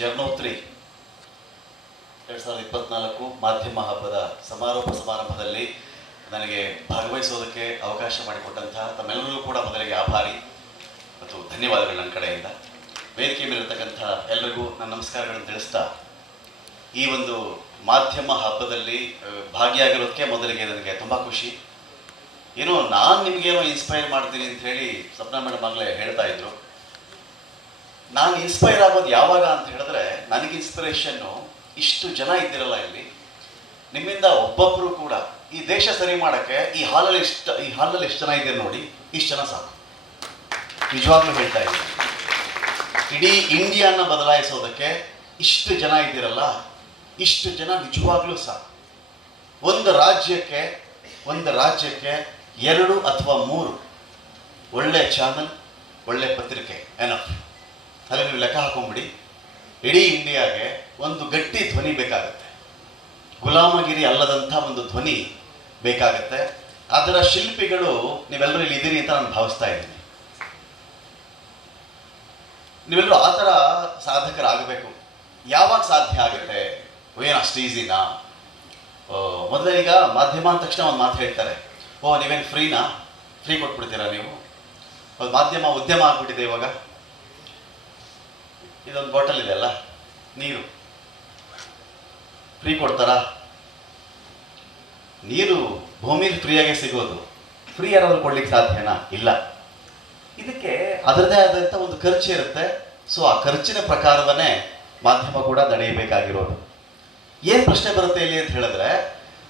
ಜರ್ನೋತ್ರಿ 2024 ಮಾಧ್ಯಮ ಹಬ್ಬದ ಸಮಾರೋಪ ಸಮಾರಂಭದಲ್ಲಿ ನನಗೆ ಭಾಗವಹಿಸೋದಕ್ಕೆ ಅವಕಾಶ ಮಾಡಿಕೊಟ್ಟಂತಹ ತಮ್ಮೆಲ್ಲರಿಗೂ ಕೂಡ ಮೊದಲಿಗೆ ಆಭಾರಿ ಮತ್ತು ಧನ್ಯವಾದಗಳು ನನ್ನ ಕಡೆಯಿಂದ. ವೇದಿಕೆ ಮೇಲಿರ್ತಕ್ಕಂಥ ಎಲ್ಲರಿಗೂ ನನ್ನ ನಮಸ್ಕಾರಗಳನ್ನು ತಿಳಿಸ್ತಾ ಈ ಒಂದು ಮಾಧ್ಯಮ ಹಬ್ಬದಲ್ಲಿ ಭಾಗಿಯಾಗಿರೋದಕ್ಕೆ ಮೊದಲಿಗೆ ನನಗೆ ತುಂಬ ಖುಷಿ. ಏನೋ ನಾನು ನಿಮಗೇನೋ ಇನ್ಸ್ಪೈರ್ ಮಾಡ್ತೀನಿ ಅಂತ ಹೇಳಿ ಸ್ವಪ್ನ ಮೇಡಮ್ ಆಗಲೇ ಹೇಳ್ತಾ ಇದ್ರು. ನಾನು ಇನ್ಸ್ಪೈರ್ ಆಗೋದು ಯಾವಾಗ ಅಂತ ಹೇಳಿದ್ರೆ, ನನಗೆ ಇನ್ಸ್ಪಿರೇಷನ್ನು ಇಷ್ಟು ಜನ ಇದ್ದಿರಲ್ಲ ಇಲ್ಲಿ, ನಿಮ್ಮಿಂದ ಒಬ್ಬೊಬ್ಬರು ಕೂಡ ಈ ದೇಶ ಸರಿ ಮಾಡೋಕ್ಕೆ ಈ ಹಾಲಲ್ಲಿ ಎಷ್ಟು ಜನ ಇದ್ದೀರಿ ನೋಡಿ, ಇಷ್ಟು ಜನ ಸಾಕು. ನಿಜವಾಗ್ಲೂ ಹೇಳ್ತಾ ಇದ್ದೀನಿ, ಇಡೀ ಇಂಡಿಯಾನ ಬದಲಾಯಿಸೋದಕ್ಕೆ ಇಷ್ಟು ಜನ ಇದ್ದೀರಲ್ಲ, ಇಷ್ಟು ಜನ ನಿಜವಾಗ್ಲೂ ಸಾಕು. ಒಂದು ರಾಜ್ಯಕ್ಕೆ 2 ಅಥವಾ 3 ಒಳ್ಳೆ ಚಾನಲ್, ಒಳ್ಳೆ ಪತ್ರಿಕೆ ಎನಫ್. ಅಲ್ಲಿ ನೀವು ಲೆಕ್ಕ ಹಾಕೊಂಬಿಡಿ, ಇಡೀ ಇಂಡಿಯಾಗೆ ಒಂದು ಗಟ್ಟಿ ಧ್ವನಿ ಬೇಕಾಗತ್ತೆ, ಗುಲಾಮಗಿರಿ ಅಲ್ಲದಂಥ ಒಂದು ಧ್ವನಿ ಬೇಕಾಗತ್ತೆ. ಅದರ ಶಿಲ್ಪಿಗಳು ನೀವೆಲ್ಲರೂ ಇಲ್ಲಿ ಇದ್ದೀರಿ ಅಂತ ನಾನು ಭಾವಿಸ್ತಾ ಇದ್ದೀನಿ. ನೀವೆಲ್ಲರೂ ಆ ಥರ ಸಾಧಕರಾಗಬೇಕು. ಯಾವಾಗ ಸಾಧ್ಯ ಆಗುತ್ತೆ? ಏನು ಅಷ್ಟು ಈಸಿನಾ? ಮೊದಲೇ ಈಗ ಮಾಧ್ಯಮ ಅಂದ ತಕ್ಷಣ ಒಂದು ಮಾತು ಹೇಳ್ತಾರೆ, ನೀವೇನು ಫ್ರೀನಾ? ಫ್ರೀ ಕೊಟ್ಬಿಡ್ತೀರಾ ನೀವು? ಮಾಧ್ಯಮ ಉದ್ಯಮ ಆಗ್ಬಿಟ್ಟಿದೆ ಇವಾಗ. ಇದೊಂದು ಬಾಟಲ್ ಇದೆ ಅಲ್ಲ, ನೀರು ಫ್ರೀ ಕೊಡ್ತಾರಾ? ನೀರು ಭೂಮಿಲಿ ಫ್ರೀಯಾಗೆ ಸಿಗೋದು, ಫ್ರೀ ಯಾರಾದ್ರೂ ಕೊಡ್ಲಿಕ್ಕೆ ಸಾಧ್ಯನಾ? ಇಲ್ಲ. ಇದಕ್ಕೆ ಅದರದೇ ಆದಂಥ ಒಂದು ಖರ್ಚು ಇರುತ್ತೆ. ಸೊ ಆ ಖರ್ಚಿನ ಪ್ರಕಾರವನ್ನೇ ಮಾಧ್ಯಮ ಕೂಡ ನಡೆಯಬೇಕಾಗಿರೋದು. ಏನು ಪ್ರಶ್ನೆ ಬರುತ್ತೆ ಇಲ್ಲಿ ಅಂತ ಹೇಳಿದ್ರೆ,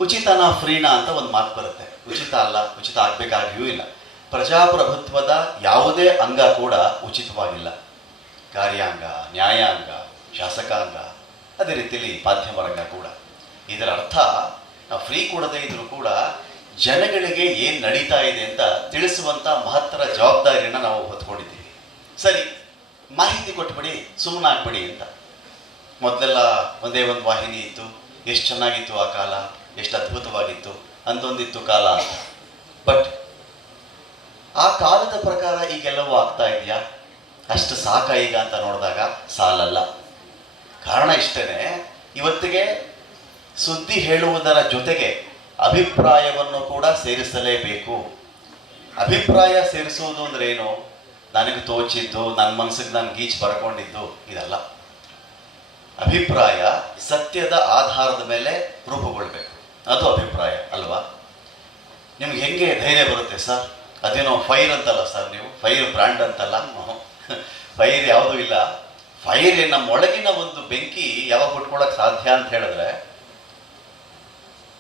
ಉಚಿತನಾ ಫ್ರೀನಾ ಅಂತ ಒಂದು ಮಾತು ಬರುತ್ತೆ. ಉಚಿತ ಅಲ್ಲ, ಉಚಿತ ಆಗಬೇಕಾಗಿಯೂ ಇಲ್ಲ. ಪ್ರಜಾಪ್ರಭುತ್ವದ ಯಾವುದೇ ಅಂಗ ಕೂಡ ಉಚಿತವಾಗಿಲ್ಲ. ಕಾರ್ಯಾಂಗ, ನ್ಯಾಯಾಂಗ, ಶಾಸಕಾಂಗ, ಅದೇ ರೀತಿಯಲ್ಲಿ ಮಾಧ್ಯಮ ರಂಗ ಕೂಡ. ಇದರ ಅರ್ಥ ನಾವು ಫ್ರೀ ಕೊಡದೇ ಇದ್ರೂ ಕೂಡ ಜನಗಳಿಗೆ ಏನು ನಡೀತಾ ಇದೆ ಅಂತ ತಿಳಿಸುವಂಥ ಮಹತ್ತರ ಜವಾಬ್ದಾರಿಯನ್ನು ನಾವು ಹೊತ್ಕೊಂಡಿದ್ದೀವಿ. ಸರಿ, ಮಾಹಿತಿ ಕೊಟ್ಬಿಡಿ, ಸುಮ್ಮನಾಗ್ಬಿಡಿ ಅಂತ. ಮೊದಲೆಲ್ಲ ಒಂದೇ ಒಂದು ವಾಹಿನಿ ಇತ್ತು, ಎಷ್ಟು ಚೆನ್ನಾಗಿತ್ತು ಆ ಕಾಲ, ಎಷ್ಟು ಅದ್ಭುತವಾಗಿತ್ತು, ಅಂತೊಂದಿತ್ತು ಕಾಲ ಅಂತ. ಬಟ್ ಆ ಕಾಲದ ಪ್ರಕಾರ ಈಗೆಲ್ಲವೂ ಆಗ್ತಾ ಇದೆಯಾ? ಅಷ್ಟು ಸಾಕ ಈಗ ಅಂತ ನೋಡಿದಾಗ ಸಾಲಲ್ಲ. ಕಾರಣ ಇಷ್ಟೇ, ಇವತ್ತಿಗೆ ಸುದ್ದಿ ಹೇಳುವುದರ ಜೊತೆಗೆ ಅಭಿಪ್ರಾಯವನ್ನು ಕೂಡ ಸೇರಿಸಲೇಬೇಕು. ಅಭಿಪ್ರಾಯ ಸೇರಿಸುವುದು ಅಂದ್ರೆ ಏನು? ನನಗೆ ತೋಚಿದ್ದು, ನನ್ನ ಮನಸ್ಸಿಗೆ ನಾನು ಗೀಚ್ ಬರ್ಕೊಂಡಿದ್ದು ಇದಲ್ಲ. ಅಭಿಪ್ರಾಯ ಸತ್ಯದ ಆಧಾರದ ಮೇಲೆ ರೂಪುಗೊಳ್ಬೇಕು, ಅದು ಅಭಿಪ್ರಾಯ ಅಲ್ವಾ? ನಿಮ್ಗೆ ಹೆಂಗೆ ಧೈರ್ಯ ಬರುತ್ತೆ ಸರ್? ಅದೇನೋ ಫೈರ್ ಅಂತಲ್ಲ ಸರ್, ನೀವು ಫೈರ್ ಬ್ರ್ಯಾಂಡ್ ಅಂತಲ್ಲ, ಫೈರ್ ಯಾವುದೂ ಇಲ್ಲ. ಫೈರ್ ನಮ್ಮ ಒಳಗಿನ ಒಂದು ಬೆಂಕಿ ಯಾವಾಗ ಹುಟ್ಕೊಳ್ಳೋಕೆ ಸಾಧ್ಯ ಅಂತ ಹೇಳಿದ್ರೆ,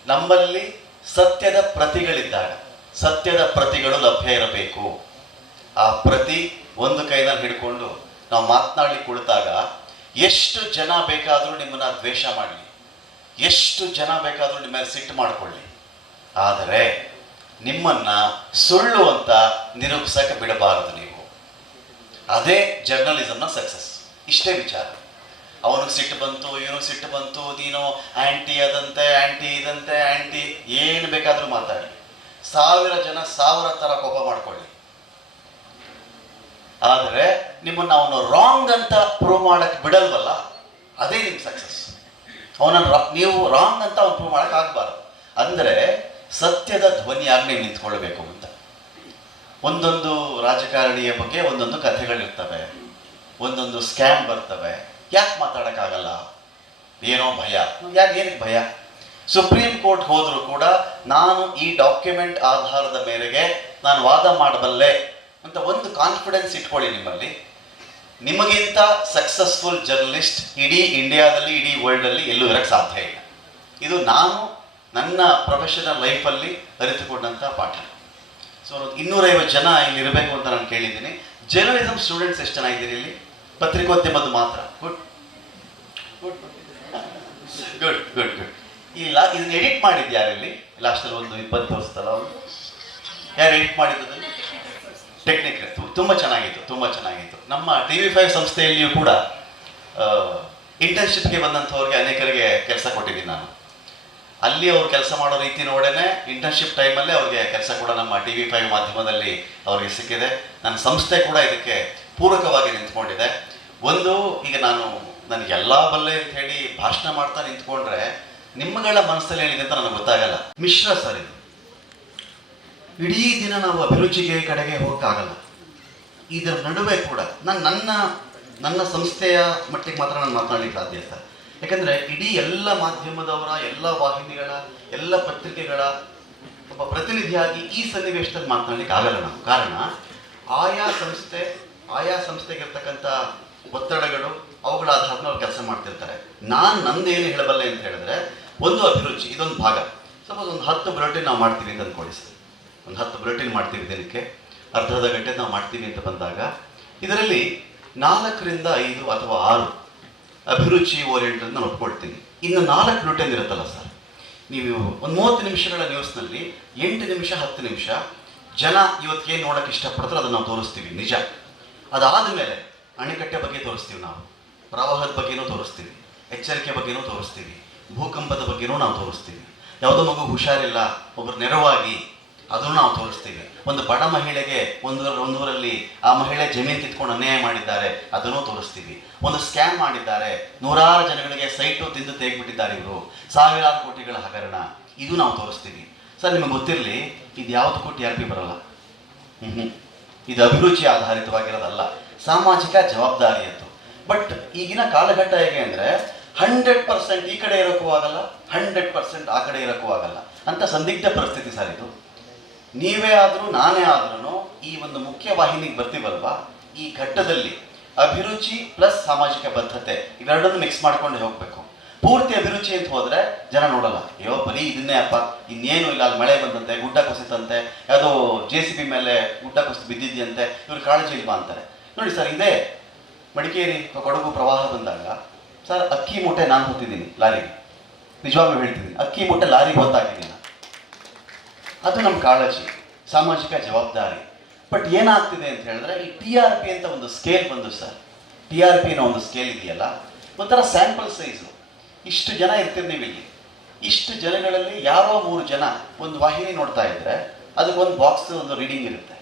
ನಮ್ಮಲ್ಲಿ ಸತ್ಯದ ಪ್ರತಿಗಳಿದ್ದಾಗ, ಸತ್ಯದ ಪ್ರತಿಗಳು ಲಭ್ಯ ಇರಬೇಕು. ಆ ಪ್ರತಿ ಒಂದು ಕೈನಲ್ಲಿ ಹಿಡ್ಕೊಂಡು ನಾವು ಮಾತನಾಡಲಿಕ್ಕೆ ಕುಳಿತಾಗ ಎಷ್ಟು ಜನ ಬೇಕಾದರೂ ನಿಮ್ಮನ್ನ ದ್ವೇಷ ಮಾಡಲಿ, ಎಷ್ಟು ಜನ ಬೇಕಾದರೂ ನಿಮ್ಮ ಮೇಲೆ ಸಿಟ್ಟು ಮಾಡಿಕೊಳ್ಳಿ, ಆದರೆ ನಿಮ್ಮನ್ನ ಸುಳ್ಳು ಅಂತ ನಿರೂಪಿಸಕ್ಕೆ ಬಿಡಬಾರದು ನೀವು. ಅದೇ ಜರ್ನಲಿಸಮ್ನ ಸಕ್ಸಸ್. ಇಷ್ಟೇ ವಿಚಾರ. ಅವನಿಗೆ ಸಿಟ್ಟು ಬಂತು, ಇವನಿಗೆ ಸಿಟ್ಟು ಬಂತು, ನೀನು ಆಂಟಿ ಅದಂತೆ, ಆಂಟಿ ಇದಂತೆ, ಆಂಟಿ ಏನು ಬೇಕಾದರೂ ಮಾತಾಡಿ, 1000 ಜನ 1000 ಥರ ಕೋಪ ಮಾಡ್ಕೊಳ್ಳಿ, ಆದರೆ ನಿಮ್ಮನ್ನು ಅವನು ರಾಂಗ್ ಅಂತ ಪ್ರೂವ್ ಮಾಡಕ್ಕೆ ಬಿಡಲ್ವಲ್ಲ, ಅದೇ ನಿಮ್ಮ ಸಕ್ಸಸ್. ಅವನನ್ನು ನೀವು ರಾಂಗ್ ಅಂತ ಅವ್ನು ಪ್ರೂವ್ ಮಾಡಕ್ಕೆ ಆಗಬಾರ್ದು. ಅಂದರೆ ಸತ್ಯದ ಧ್ವನಿಯಾಗಿ ನೀವು ನಿಂತ್ಕೊಳ್ಬೇಕು ಅಂತ. ಒಂದೊಂದು ರಾಜಕಾರಣಿಯ ಬಗ್ಗೆ ಒಂದೊಂದು ಕಥೆಗಳಿರ್ತವೆ, ಒಂದೊಂದು ಸ್ಕ್ಯಾಮ್ ಬರ್ತವೆ. ಯಾಕೆ ಮಾತಾಡೋಕ್ಕಾಗಲ್ಲ? ಏನೋ ಭಯ. ಏನಕ್ಕೆ ಭಯ? ಸುಪ್ರೀಂ ಕೋರ್ಟ್ ಹೋದರೂ ಕೂಡ ನಾನು ಈ ಡಾಕ್ಯುಮೆಂಟ್ ಆಧಾರದ ಮೇರೆಗೆ ನಾನು ವಾದ ಮಾಡಬಲ್ಲೆ ಅಂತ ಒಂದು ಕಾನ್ಫಿಡೆನ್ಸ್ ಇಟ್ಕೊಳ್ಳಿ ನಿಮ್ಮಲ್ಲಿ. ನಿಮಗಿಂತ ಸಕ್ಸಸ್ಫುಲ್ ಜರ್ನಲಿಸ್ಟ್ ಇಡೀ ಇಂಡಿಯಾದಲ್ಲಿ, ಇಡೀ ವರ್ಲ್ಡಲ್ಲಿ ಎಲ್ಲೂ ಇರೋಕ್ಕೆ ಸಾಧ್ಯ ಇಲ್ಲ. ಇದು ನಾನು ನನ್ನ ಪ್ರೊಫೆಷನಲ್ ಲೈಫಲ್ಲಿ ಅರಿತುಕೊಂಡಂಥ ಪಾಠ. ಸೊ 250 ಜನ ಇಲ್ಲಿ ಇರಬೇಕು ಅಂತ ನಾನು ಕೇಳಿದ್ದೀನಿ. ಜರ್ನಲಿಸಮ್ ಸ್ಟೂಡೆಂಟ್ಸ್ ಎಷ್ಟು ಜನ ಇದ್ದೀರಿ ಇಲ್ಲಿ? ಪತ್ರಿಕೋದ್ಯಮದ ಮಾತ್ರ. Good good good good good. ಇಲ್ಲ, ಇದನ್ನ ಎಡಿಟ್ ಮಾಡಿದ್ದು ಯಾರಲ್ಲಿ? ಲಾಸ್ಟಲ್ಲಿ ಒಂದು 20 ತೋರಿಸ್ತಲ್ಲ, ಅವರು ಯಾರು ಎಡಿಟ್ ಮಾಡಿದ್ದು? ಟೆಕ್ನಿಕ್ ತುಂಬ ಚೆನ್ನಾಗಿತ್ತು, ತುಂಬ ಚೆನ್ನಾಗಿತ್ತು. ನಮ್ಮ TV5 ಸಂಸ್ಥೆಯಲ್ಲಿಯೂ ಕೂಡ ಇಂಟರ್ನ್ಶಿಪ್ಗೆ ಬಂದಂಥವ್ರಿಗೆ ಅನೇಕರಿಗೆ ಕೆಲಸ ಕೊಟ್ಟಿದ್ದೀನಿ ನಾನು. ಅಲ್ಲಿ ಅವ್ರು ಕೆಲಸ ಮಾಡೋ ರೀತಿ ನೋಡೇನೆ ಇಂಟರ್ನ್ಶಿಪ್ ಟೈಮಲ್ಲೇ ಅವ್ರಿಗೆ ಕೆಲಸ ಕೂಡ ನಮ್ಮ TV5 ಮಾಧ್ಯಮದಲ್ಲಿ ಅವ್ರಿಗೆ ಸಿಕ್ಕಿದೆ. ನನ್ನ ಸಂಸ್ಥೆ ಕೂಡ ಇದಕ್ಕೆ ಪೂರಕವಾಗಿ ನಿಂತ್ಕೊಂಡಿದೆ. ಒಂದು, ಈಗ ನಾನು ನನಗೆ ಎಲ್ಲ ಬಲ್ಲೆ ಅಂತ ಹೇಳಿ ಭಾಷಣ ಮಾಡ್ತಾ ನಿಂತ್ಕೊಂಡ್ರೆ ನಿಮ್ಮಗಳ ಮನಸ್ಸಲ್ಲಿ ಏನಿದೆ ಅಂತ ನನಗೆ ಗೊತ್ತಾಗಲ್ಲ. ಮಿಶ್ರ ಸರ್ ಇದು. ಇಡೀ ದಿನ ನಾವು ಅಭಿರುಚಿಗೆ ಕಡೆಗೆ ಹೋಗಕ್ಕಾಗಲ್ಲ. ಇದರ ನಡುವೆ ಕೂಡ ನನ್ನ ಸಂಸ್ಥೆಯ ಮಟ್ಟಿಗೆ ಮಾತ್ರ ನಾನು ಮಾತನಾಡಲಿಕ್ಕೆ ಸಾಧ್ಯ ಸರ್. ಯಾಕಂದರೆ ಇಡೀ ಎಲ್ಲ ಮಾಧ್ಯಮದವರ, ಎಲ್ಲ ವಾಹಿನಿಗಳ, ಎಲ್ಲ ಪತ್ರಿಕೆಗಳ ಒಬ್ಬ ಪ್ರತಿನಿಧಿಯಾಗಿ ಈ ಸನ್ನಿವೇಶದಲ್ಲಿ ಮಾತನಾಡಲಿಕ್ಕೆ ಆಗಲ್ಲ ನಾವು. ಕಾರಣ ಆಯಾ ಸಂಸ್ಥೆಗಿರ್ತಕ್ಕಂಥ ಒತ್ತಡಗಳು, ಅವುಗಳ ಆಧಾರದ ಅವ್ರು ಕೆಲಸ ಮಾಡ್ತಿರ್ತಾರೆ. ನಂದೇನು ಹೇಳಬಲ್ಲೆ ಅಂತ ಹೇಳಿದ್ರೆ, ಒಂದು ಅಭಿರುಚಿ, ಇದೊಂದು ಭಾಗ. ಸಪೋಸ್ ಒಂದು 10 ಬುಲೆಟಿನ್ ನಾವು ಮಾಡ್ತೀವಿ ಅಂತ ಅಂದ್ಕೊಳ್ಳಿ ಸರ್. ಒಂದು 10 ಬುಲೆಟಿನ್ ಮಾಡ್ತೀವಿ ದಿನಕ್ಕೆ, ಅರ್ಧ ಗಂಟೆ ನಾವು ಮಾಡ್ತೀವಿ ಅಂತ ಬಂದಾಗ ಇದರಲ್ಲಿ 4 ರಿಂದ 5 ಅಥವಾ 6 ಅಭಿರುಚಿ ಓರಿಯೆಂಟೆಡ್ ನಾನು ಒಪ್ಕೊಳ್ತೀನಿ. ಇನ್ನು 4 ಬುಲೆಟಿನ್ ಇರುತ್ತಲ್ಲ ಸರ್, ನೀವು ಒಂದು 30 ನಿಮಿಷಗಳ ನ್ಯೂಸ್ನಲ್ಲಿ 8 ನಿಮಿಷ 10 ನಿಮಿಷ ಜನ ಇವತ್ತೇನು ನೋಡೋಕ್ಕೆ ಇಷ್ಟಪಡ್ತಾರೆ ಅದನ್ನು ನಾವು ತೋರಿಸ್ತೀವಿ, ನಿಜ. ಅದಾದ ಮೇಲೆ ಅಣೆಕಟ್ಟೆ ಬಗ್ಗೆ ತೋರಿಸ್ತೀವಿ, ನಾವು ಪ್ರವಾಹದ ಬಗ್ಗೆನೂ ತೋರಿಸ್ತೀವಿ, ಎಚ್ಚರಿಕೆ ಬಗ್ಗೆನೂ ತೋರಿಸ್ತೀವಿ, ಭೂಕಂಪದ ಬಗ್ಗೆನೂ ನಾವು ತೋರಿಸ್ತೀವಿ. ಯಾವುದೋ ಮಗು ಹುಷಾರಿಲ್ಲ, ಒಬ್ಬರು ನೆರವಾಗಿ, ಅದನ್ನು ನಾವು ತೋರಿಸ್ತೀವಿ. ಒಂದು ಬಡ ಮಹಿಳೆಗೆ ಒಂದೂರಲ್ಲಿ ಆ ಮಹಿಳೆ ಜಮೀನು ಕಿತ್ಕೊಂಡು ಅನ್ಯಾಯ ಮಾಡಿದ್ದಾರೆ, ಅದನ್ನು ತೋರಿಸ್ತೀವಿ. ಒಂದು ಸ್ಕ್ಯಾಮ್ ಮಾಡಿದ್ದಾರೆ, 100 ಜನಗಳಿಗೆ ಸೈಟು ತಿಂದು ತೆಗೆದುಬಿಟ್ಟಿದ್ದಾರೆ ಇವರು, ಸಾವಿರಾರು ಕೋಟಿಗಳ ಹಗರಣ, ಇದು ನಾವು ತೋರಿಸ್ತೀವಿ. ಸರ್ ನಿಮಗೆ ಗೊತ್ತಿರಲಿ, ಇದು ಯಾವುದಕ್ಕೂ TRP ಬರಲ್ಲ. ಇದು ಅಭಿರುಚಿ ಆಧಾರಿತವಾಗಿರೋದಲ್ಲ, ಸಾಮಾಜಿಕ ಜವಾಬ್ದಾರಿಯದ್ದು. ಬಟ್ ಈಗಿನ ಕಾಲಘಟ್ಟ ಹೇಗೆ ಅಂದರೆ 100% ಈ ಕಡೆ ಇರೋಕ್ಕೂ ಆಗಲ್ಲ, 100% ಆ ಕಡೆ ಇರೋಕ್ಕೂ ಆಗಲ್ಲ ಅಂತ ಸಂದಿಗ್ಧ ಪರಿಸ್ಥಿತಿ ಸರ್ ಇದು. ನೀವೇ ಆದರೂ ನಾನೇ ಆದ್ರೂ ಈ ಒಂದು ಮುಖ್ಯ ವಾಹಿನಿಗೆ ಬರ್ತೀವಲ್ವಾ, ಈ ಘಟ್ಟದಲ್ಲಿ ಅಭಿರುಚಿ ಪ್ಲಸ್ ಸಾಮಾಜಿಕ ಬದ್ಧತೆ ಇವೆರಡನ್ನು ಮಿಕ್ಸ್ ಮಾಡ್ಕೊಂಡು ಹೋಗಬೇಕು. ಪೂರ್ತಿ ಅಭಿರುಚಿ ಅಂತ ಹೋದ್ರೆ ಜನ ನೋಡಲ್ಲ, ಅಯ್ಯೋ ಬರೀ ಇದನ್ನೇ ಅಪ್ಪ, ಇನ್ನೇನು ಇಲ್ಲ, ಅಲ್ಲಿ ಮಳೆ ಬಂದಂತೆ, ಗುಡ್ಡ ಕುಸಿತಂತೆ, ಯಾವುದೋ JCB ಮೇಲೆ ಗುಡ್ಡ ಕುಸಿದು ಬಿದ್ದಿದ್ಯಂತೆ, ಇವ್ರು ಕಾಳಜಿ ಇಲ್ವಾ ಅಂತಾರೆ. ನೋಡಿ ಸರ್, ಇದೇ ಮಡಿಕೇರಿ ಕೊಡಗು ಪ್ರವಾಹ ಬಂದಾಗ ಸರ್ ಅಕ್ಕಿ ಮೂಟೆ ನಾನು ಹೊತ್ತಿದ್ದೀನಿ ಲಾರಿಗೆ, ನಿಜವಾಗ್ಲೂ ಹೇಳ್ತಿದ್ದೀನಿ, ಅಕ್ಕಿ ಮೂಟೆ ಲಾರಿಗೆ ಹೊತ್ತಾಕಿದ್ದೀನಿ. ಅದು ನಮ್ಮ ಕಾಳಜಿ, ಸಾಮಾಜಿಕ ಜವಾಬ್ದಾರಿ. ಬಟ್ ಏನಾಗ್ತಿದೆ ಅಂತ ಹೇಳಿದ್ರೆ, ಈ TRP ಅಂತ ಒಂದು ಸ್ಕೇಲ್ ಬಂದು ಸರ್, TRP ಅನ್ನೋ ಒಂದು ಸ್ಕೇಲ್ ಇದೆಯಲ್ಲ, ಒಂಥರ ಸ್ಯಾಂಪಲ್ ಸೈಜು. ಇಷ್ಟು ಜನ ಇರ್ತೀರಿ ನೀವು ಇಲ್ಲಿ, ಇಷ್ಟು ಜನಗಳಲ್ಲಿ ಯಾರೋ 3 ಜನ ಒಂದು ವಾಹಿನಿ ನೋಡ್ತಾ ಇದ್ರೆ ಅದಕ್ಕೊಂದು ಬಾಕ್ಸ್, ಒಂದು ರೀಡಿಂಗ್ ಇರುತ್ತೆ.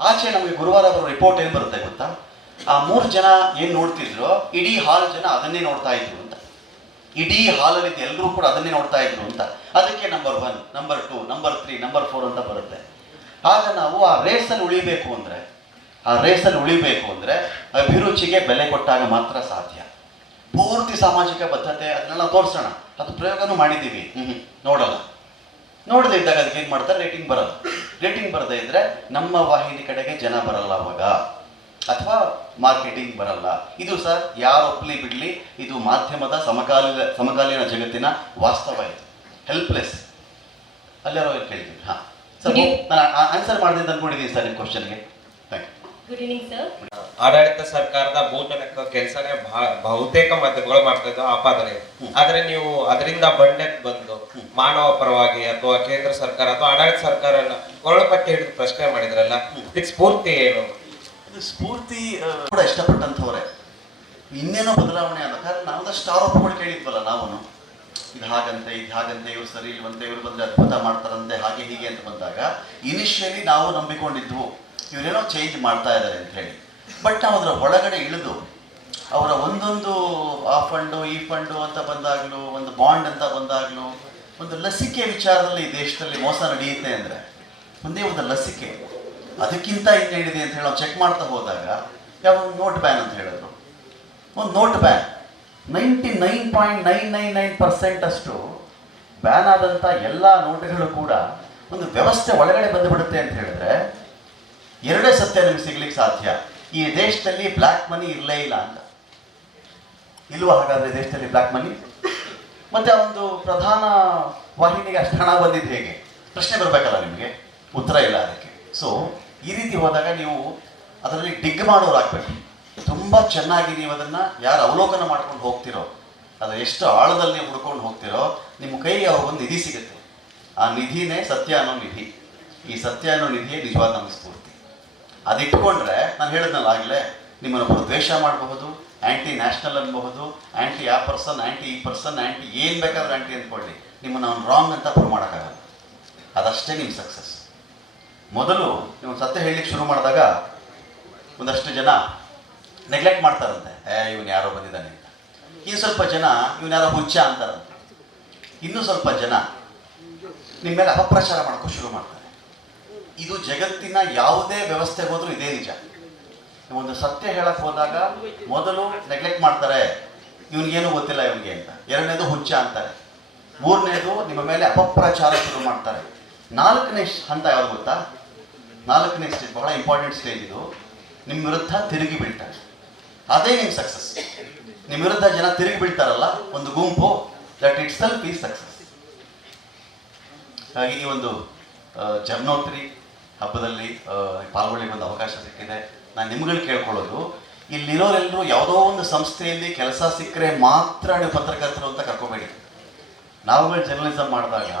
ಆಚೆ ನಮಗೆ ಗುರುವಾರ ಬರೋ ರಿಪೋರ್ಟ್ ಏನು ಬರುತ್ತೆ ಗೊತ್ತಾ, ಆ 3 ಜನ ಏನು ನೋಡ್ತಿದ್ರು, ಇಡೀ ಹಾಲ್ ಜನ ಅದನ್ನೇ ನೋಡ್ತಾ ಇದ್ರು ಅಂತ. ಇಡೀ ಹಾಲಲ್ಲಿ ಎಲ್ಲರೂ ಕೂಡ ಅದನ್ನೇ ನೋಡ್ತಾ ಇದ್ರು ಅಂತ. ಅದಕ್ಕೆ ನಂಬರ್ 1, ನಂಬರ್ 2, ನಂಬರ್ 3, ನಂಬರ್ 4 ಅಂತ ಬರುತ್ತೆ. ಆಗ ನಾವು ಆ ರೇಸಲ್ಲಿ ಉಳಿಬೇಕು ಅಂದರೆ ಅಭಿರುಚಿಗೆ ಬೆಲೆ ಕೊಟ್ಟಾಗ ಮಾತ್ರ ಸಾಧ್ಯ. ಪೂರ್ತಿ ಸಾಮಾಜಿಕ ಬದ್ಧತೆ ಅದನ್ನೆಲ್ಲ ತೋರಿಸೋಣ, ಅದು ಪ್ರಯೋಗನೂ ಮಾಡಿದ್ದೀವಿ, ನೋಡದೇ ಇದ್ದಾಗ ಅದಕ್ಕೆ ಏನು ಮಾಡ್ತಾರೆ, ರೇಟಿಂಗ್ ಬರದೇ ಇದ್ರೆ ನಮ್ಮ ವಾಹಿನಿ ಕಡೆಗೆ ಜನ ಬರಲ್ಲ ಅವಾಗ, ಅಥವಾ ಮಾರ್ಕೆಟಿಂಗ್ ಬರಲ್ಲ. ಇದು ಸರ್ ಯಾರು ಒಪ್ಪಲಿ ಬಿಡಲಿ, ಇದು ಮಾಧ್ಯಮದ ಸಮಕಾಲೀನ ಜಗತ್ತಿನ ವಾಸ್ತವ. ಇದು ಹೆಲ್ಪ್ಲೆಸ್. ಅಲ್ಲಾರೋ ಕೇಳ್ತೀವಿ. ಹಾಂ ಸರ್, ನಾನು ಆನ್ಸರ್ ಮಾಡಿದೆ ಅಂದ್ಕೊಂಡಿದ್ದೀನಿ ಸರ್ ನಿಮ್ಮ ಕ್ವಶನ್ಗೆ. Thank you. Good evening sir. ಆಡಳಿತ ಸರ್ಕಾರದ ಭೂತನಕ ಕೆಲಸನೇ ಬಹುತೇಕ ಮಾಧ್ಯಮಗಳು ಮಾಡ್ತಾ ಇದ್ದು ಆಪಾದನೆ. ಆದ್ರೆ ನೀವು ಅದರಿಂದ ಬಂಡೆತ್ ಬಂದು ಮಾನವ ಪರವಾಗಿ ಅಥವಾ ಕೇಂದ್ರ ಸರ್ಕಾರ ಅಥವಾ ಆಡಳಿತ ಸರ್ಕಾರ ಕೊರಳಪಟ್ಟಿ ಹಿಡಿದು ಪ್ರಶ್ನೆ ಮಾಡಿದ್ರಲ್ಲ, ಇದಕ್ಕೆ ಸ್ಫೂರ್ತಿ ಏನು? ಇದು ಸ್ಫೂರ್ತಿ ಕೂಡ ಇಷ್ಟಪಟ್ಟಂಥವ್ರೆ. ಇನ್ನೇನೋ ಬದಲಾವಣೆ ಆದ ಕಾರಣ ನಾವೊಂದಷ್ಟು ಆರೋಪಗಳು ಕೇಳಿದ್ವಲ್ಲ ನಾವು, ಇದು ಹಾಗಂತೆ ಇವ್ರು ಸರಿ ಇಲ್ವಂತೆ, ಇವ್ರು ಬಂದರೆ ಅದ್ಭುತ ಮಾಡ್ತಾರಂತೆ, ಹಾಗೆ ಹೀಗೆ ಅಂತ ಬಂದಾಗ ಇನಿಷಿಯಲಿ ನಾವು ನಂಬಿಕೊಂಡಿದ್ವು ಇವರೇನೋ ಚೇಂಜ್ ಮಾಡ್ತಾ ಇದ್ದಾರೆ ಅಂತ ಹೇಳಿ. ಬಟ್ ನಾವು ಅದರ ಒಳಗಡೆ ಇಳಿದು ಅವರ ಒಂದೊಂದು ಆ ಫಂಡು ಈ ಫಂಡು ಅಂತ ಬಂದಾಗಲೂ, ಒಂದು ಬಾಂಡ್ ಅಂತ ಬಂದಾಗಲೂ, ಒಂದು ಲಸಿಕೆ ವಿಚಾರದಲ್ಲಿ ಈ ದೇಶದಲ್ಲಿ ಮೋಸ ನಡೆಯುತ್ತೆ ಅಂದರೆ ಒಂದೇ ಒಂದು ಲಸಿಕೆ, ಅದಕ್ಕಿಂತ ಇನ್ನೇನಿದೆ ಅಂತ ಹೇಳಿ ನಾವು ಚೆಕ್ ಮಾಡ್ತಾ ಹೋದಾಗ ಯಾವುದೋ ಒಂದು ನೋಟ್ ಬ್ಯಾನ್ ಅಂತ ಹೇಳಿದ್ರು. ಒಂದು ನೋಟ್ ಬ್ಯಾನ್ 99.999% ಅಷ್ಟು ಬ್ಯಾನ್ ಆದಂಥ ಎಲ್ಲ ನೋಟುಗಳು ಕೂಡ ಒಂದು ವ್ಯವಸ್ಥೆ ಒಳಗಡೆ ಬಂದುಬಿಡುತ್ತೆ ಅಂತ ಹೇಳಿದ್ರೆ ಎರಡೇ ಸತ್ಯ ನಿಮ್ಗೆ ಸಿಗ್ಲಿಕ್ಕೆ ಸಾಧ್ಯ. ಈ ದೇಶದಲ್ಲಿ ಬ್ಲ್ಯಾಕ್ ಮನಿ ಇರಲೇ ಇಲ್ಲ ಅಂತ. ಇಲ್ವಾ ಹಾಗಾದ್ರೆ ದೇಶದಲ್ಲಿ ಬ್ಲ್ಯಾಕ್ ಮನಿ? ಮತ್ತೆ ಆ ಒಂದು ಪ್ರಧಾನ ವಾಹಿನಿಗೆ ಅಷ್ಟು ಹಣ ಬಂದಿದ್ದು ಹೇಗೆ? ಪ್ರಶ್ನೆ ಬರಬೇಕಲ್ಲ ನಿಮಗೆ, ಉತ್ತರ ಇಲ್ಲ ಅದಕ್ಕೆ. ಸೊ ಈ ರೀತಿ ಹೋದಾಗ ನೀವು ಅದರಲ್ಲಿ ಡಿಗ್ ಮಾಡೋರು ಆಗ್ಬೇಕು. ತುಂಬ ಚೆನ್ನಾಗಿ ನೀವು ಅದನ್ನು ಯಾರು ಅವಲೋಕನ ಮಾಡ್ಕೊಂಡು ಹೋಗ್ತಿರೋ, ಅದು ಎಷ್ಟು ಆಳದಲ್ಲಿ ನೀವು ಹುಡ್ಕೊಂಡು ಹೋಗ್ತಿರೋ, ನಿಮ್ಮ ಕೈಗೆ ಅವಾಗೊಂದು ನಿಧಿ ಸಿಗುತ್ತೆ. ಆ ನಿಧಿನೇ ಸತ್ಯ ಅನ್ನೋ ನಿಧಿ. ಈ ಸತ್ಯ ಅನ್ನೋ ನಿಧಿಯೇ ನಿಜವಾದ ನಮ್ಮ ಸ್ಫೂರ್ತಿ. ಅದಿಟ್ಕೊಂಡ್ರೆ ನಾನು ಹೇಳಿದ್ನಲ್ಲ ಆಗಲೇ, ನಿಮ್ಮನ್ನೊಬ್ಬರು ದ್ವೇಷ ಮಾಡಬಹುದು, ಆ್ಯಂಟಿ ನ್ಯಾಷನಲ್ ಅನ್ಬಹುದು, ಆ್ಯಂಟಿ ಆ ಪರ್ಸನ್, ಆ್ಯಂಟಿ ಈ ಪರ್ಸನ್, ಆ್ಯಂಟಿ ಏನು ಬೇಕಾದ್ರೆ ಆ್ಯಂಟಿ ಅಂದ್ಕೊಳ್ಳಿ, ನಿಮ್ಮನ್ನು ಅವ್ನು ರಾಂಗ್ ಅಂತ ಪ್ರೂವ್ ಮಾಡೋಕ್ಕಾಗಲ್ಲ. ಅದಷ್ಟೇ ನಿಮ್ಮ ಸಕ್ಸಸ್. ಮೊದಲು ನೀವು ಸತ್ಯ ಹೇಳಲಿಕ್ಕೆ ಶುರು ಮಾಡಿದಾಗ ಒಂದಷ್ಟು ಜನ ನೆಗ್ಲೆಕ್ಟ್ ಮಾಡ್ತಾರಂತೆ, ಇವನು ಯಾರೋ ಬಂದಿದ್ದಾನೆ, ಇನ್ನು ಸ್ವಲ್ಪ ಜನ ಇವನ್ಯಾರೋ ಹುಚ್ಚ ಅಂತಾರಂತೆ. ಇನ್ನೂ ಸ್ವಲ್ಪ ಜನ ನಿಮ್ಮ ಮೇಲೆ ಅಪಪ್ರಚಾರ ಮಾಡೋಕ್ಕೂ ಶುರು ಮಾಡ್ತಾರೆ. ಇದು ಜಗತ್ತಿನ ಯಾವುದೇ ವ್ಯವಸ್ಥೆಗೆ ಹೋದ್ರೂ ಇದೇ ನಿಜ. ಒಂದು ಸತ್ಯ ಹೇಳಕ್ ಹೋದಾಗ ಮೊದಲು ನೆಗ್ಲೆಕ್ಟ್ ಮಾಡ್ತಾರೆ, ಇವನಿಗೇನು ಗೊತ್ತಿಲ್ಲ ಇವನಿಗೆ ಅಂತ. ಎರಡನೇದು ಹುಚ್ಚ ಅಂತಾರೆ. ಮೂರನೇದು ನಿಮ್ಮ ಮೇಲೆ ಅಪಪ್ರಚಾರ ಶುರು ಮಾಡ್ತಾರೆ. ನಾಲ್ಕನೇ ಹಂತ ಯಾವ್ದು ಗೊತ್ತಾ? ನಾಲ್ಕನೇ ಸ್ಟೇಜ್ ಬಹಳ ಇಂಪಾರ್ಟೆಂಟ್ ಸ್ಟೇಜ್ ಇದು. ನಿಮ್ಮ ವಿರುದ್ಧ ತಿರುಗಿ ಬೀಳ್ತಾರೆ. ಅದೇ ನಿಮ್ಮ ಸಕ್ಸಸ್. ನಿಮ್ಮ ವಿರುದ್ಧ ಜನ ತಿರುಗಿ ಬೀಳ್ತಾರಲ್ಲ ಒಂದು ಗುಂಪು, that it self is success. ಹಾಗೆ ಈ ಒಂದು ಜನ್ಮೋತ್ರಿ ಹಬ್ಬದಲ್ಲಿ ಪಾಲ್ಗೊಳ್ಳಿಕ್ಕೆ ಒಂದು ಅವಕಾಶ ಸಿಕ್ಕಿದೆ. ನಾನು ನಿಮ್ಗಳು ಕೇಳ್ಕೊಳ್ಳೋದು, ಇಲ್ಲಿರೋರೆಲ್ಲರೂ ಯಾವುದೋ ಒಂದು ಸಂಸ್ಥೆಯಲ್ಲಿ ಕೆಲಸ ಸಿಕ್ಕರೆ ಮಾತ್ರ ನೀವು ಪತ್ರಕರ್ತರು ಅಂತ ಕರ್ಕೋಬೇಡಿ. ನಾವುಗಳು ಜರ್ನಲಿಸಮ್ ಮಾಡಿದಾಗ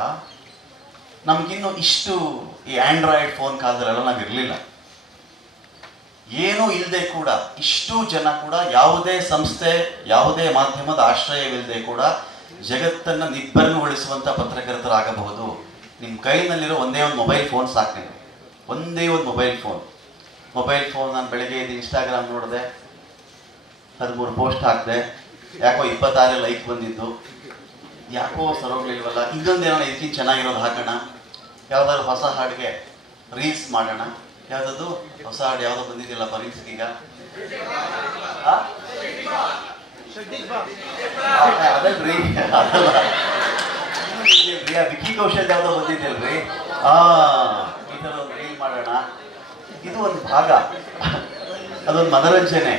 ನಮಗಿನ್ನು ಇಷ್ಟು ಈ ಆಂಡ್ರಾಯ್ಡ್ ಫೋನ್ ಕಾಲದಲ್ಲೆಲ್ಲ ನಾವು ಇರಲಿಲ್ಲ. ಏನೂ ಇಲ್ಲದೆ ಕೂಡ ಇಷ್ಟು ಜನ ಕೂಡ ಯಾವುದೇ ಸಂಸ್ಥೆ ಯಾವುದೇ ಮಾಧ್ಯಮದ ಆಶ್ರಯವಿಲ್ಲದೆ ಕೂಡ ಜಗತ್ತನ್ನು ನಿಬ್ಬರಗೊಳಿಸುವಂಥ ಪತ್ರಕರ್ತರಾಗಬಹುದು. ನಿಮ್ಮ ಕೈನಲ್ಲಿರೋ ಒಂದೇ ಒಂದು ಮೊಬೈಲ್ ಫೋನ್ ಸಾಕು. ನೀವು ಒಂದೇ ಒಂದು ಮೊಬೈಲ್ ಫೋನ್ ನಾನು ಬೆಳಗ್ಗೆ ಇದು ಇನ್ಸ್ಟಾಗ್ರಾಮ್ ನೋಡಿದೆ, 13 ಪೋಸ್ಟ್ ಹಾಕಿದೆ, ಯಾಕೋ 26 ಲೈಕ್ ಬಂದಿದ್ದು, ಯಾಕೋ ಸರೋಗ್ಲಿಲ್ವಲ್ಲ, ಇನ್ನೊಂದೇನೋ ಇದಕ್ಕಿಂತ ಚೆನ್ನಾಗಿರೋದು ಹಾಕೋಣ, ಯಾವ್ದಾದ್ರು ಹೊಸ ಹಾಡಿಗೆ ರೀಲ್ಸ್ ಮಾಡೋಣ. ಯಾವುದದು ಹೊಸ ಹಾಡು ಯಾವುದೋ ಬಂದಿದೆಯಲ್ಲಪ್ಪ ರೀಲ್ಸ್ಗೆ ಈಗ, ಅದಲ್ರಿ ಅದಲ್ಲ, ವಿಕ್ಕಿ ಕೌಶಲ್ ಯಾವುದೋ ಬಂದಿದೆಯಲ್ರಿ, ಈ ಥರ ಒಂದು ರೀಲ್ ಮಾಡೋಣ. ಇದು ಒಂದು ಭಾಗ, ಅದೊಂದು ಮನರಂಜನೆ.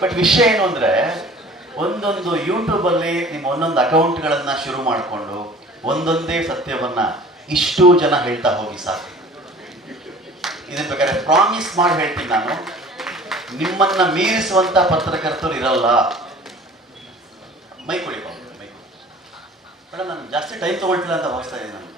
ಬಟ್ ವಿಷಯ ಏನು ಅಂದರೆ, ಒಂದೊಂದು ಯೂಟ್ಯೂಬಲ್ಲಿ ನಿಮ್ಮ ಒಂದೊಂದು ಅಕೌಂಟ್ಗಳನ್ನು ಶುರು ಮಾಡಿಕೊಂಡು ಒಂದೊಂದೇ ಸತ್ಯವನ್ನ ಇಷ್ಟು ಜನ ಹೇಳ್ತಾ ಹೋಗಿ ಸಾಕು. ಇದನ್ನ ಬೇಕಾದ್ರೆ ಪ್ರಾಮಿಸ್ ಮಾಡಿ ಹೇಳ್ತೀನಿ ನಾನು, ನಿಮ್ಮನ್ನ ಮೀರಿಸುವಂತ ಪತ್ರಕರ್ತರು ಇರಲ್ಲ. ಮೈ ಕೊಡಿ ಮೇಡಮ್, ನಾನು ಜಾಸ್ತಿ ಟೈಮ್ ತಗೊಳ್ತಿಲ್ಲ ಅಂತ ಭಾವಿಸ್ತಾ ಇದ್ದೀನಿ ನಾನು.